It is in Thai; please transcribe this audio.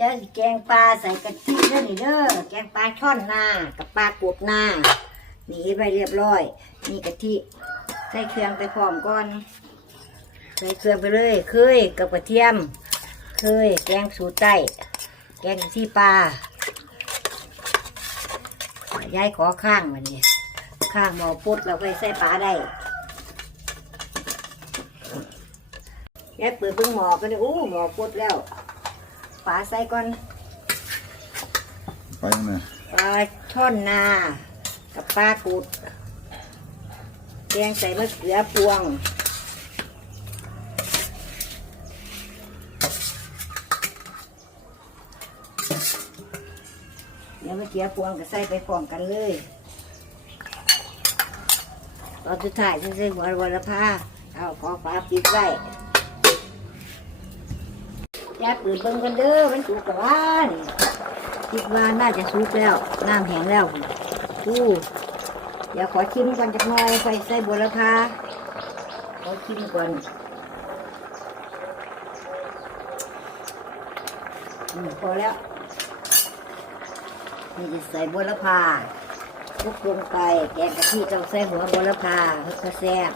ยายแกงปลาใส่กะทิเด้อนี่เด้อแกงปลาช่อนหน้ากับปลากดหน้านี่ไปเรียบร้อยนี่กะทิใส่เครื่องไปพร้อมก่อนใส่เครื่องไปเลยเคยกับกระเทียมเคยแกงสูตรใต้แกงกะทิปลายายขอข้างวันนี้ข้างหมอปุดเราไปใส่ปลาได้ยายเปิดเพิ่งหมอกันเลยอู้หมอปุดแล้ว ปลาใส่ก่อนไปยังไงปลาช่อนนา กับปลากุดแกงใส่มะเขือพวง เดี๋ยวมะเขือพวงก็ใส่ไปพร้อมกันเลยตอนสุดท้ายฉันใส่หัววัละพาเอาขอฟ้าปิดไว้ ยายเปิดเบิ่งกันเด้อมันสุกกับว่านี่คิดว่าน่าจะสุกแล้วน้ำแห้งแล้วดูเดี๋ยวขอชิมก่อนจักหน่อยไฟใส่บัวละพาขอชิมก่อนอืมพอแล้วนี่จะใส่บัวละพาคลุกลงไปแกงกะทิต้องใส่หัวบัวละพาเพื่อแซ่บ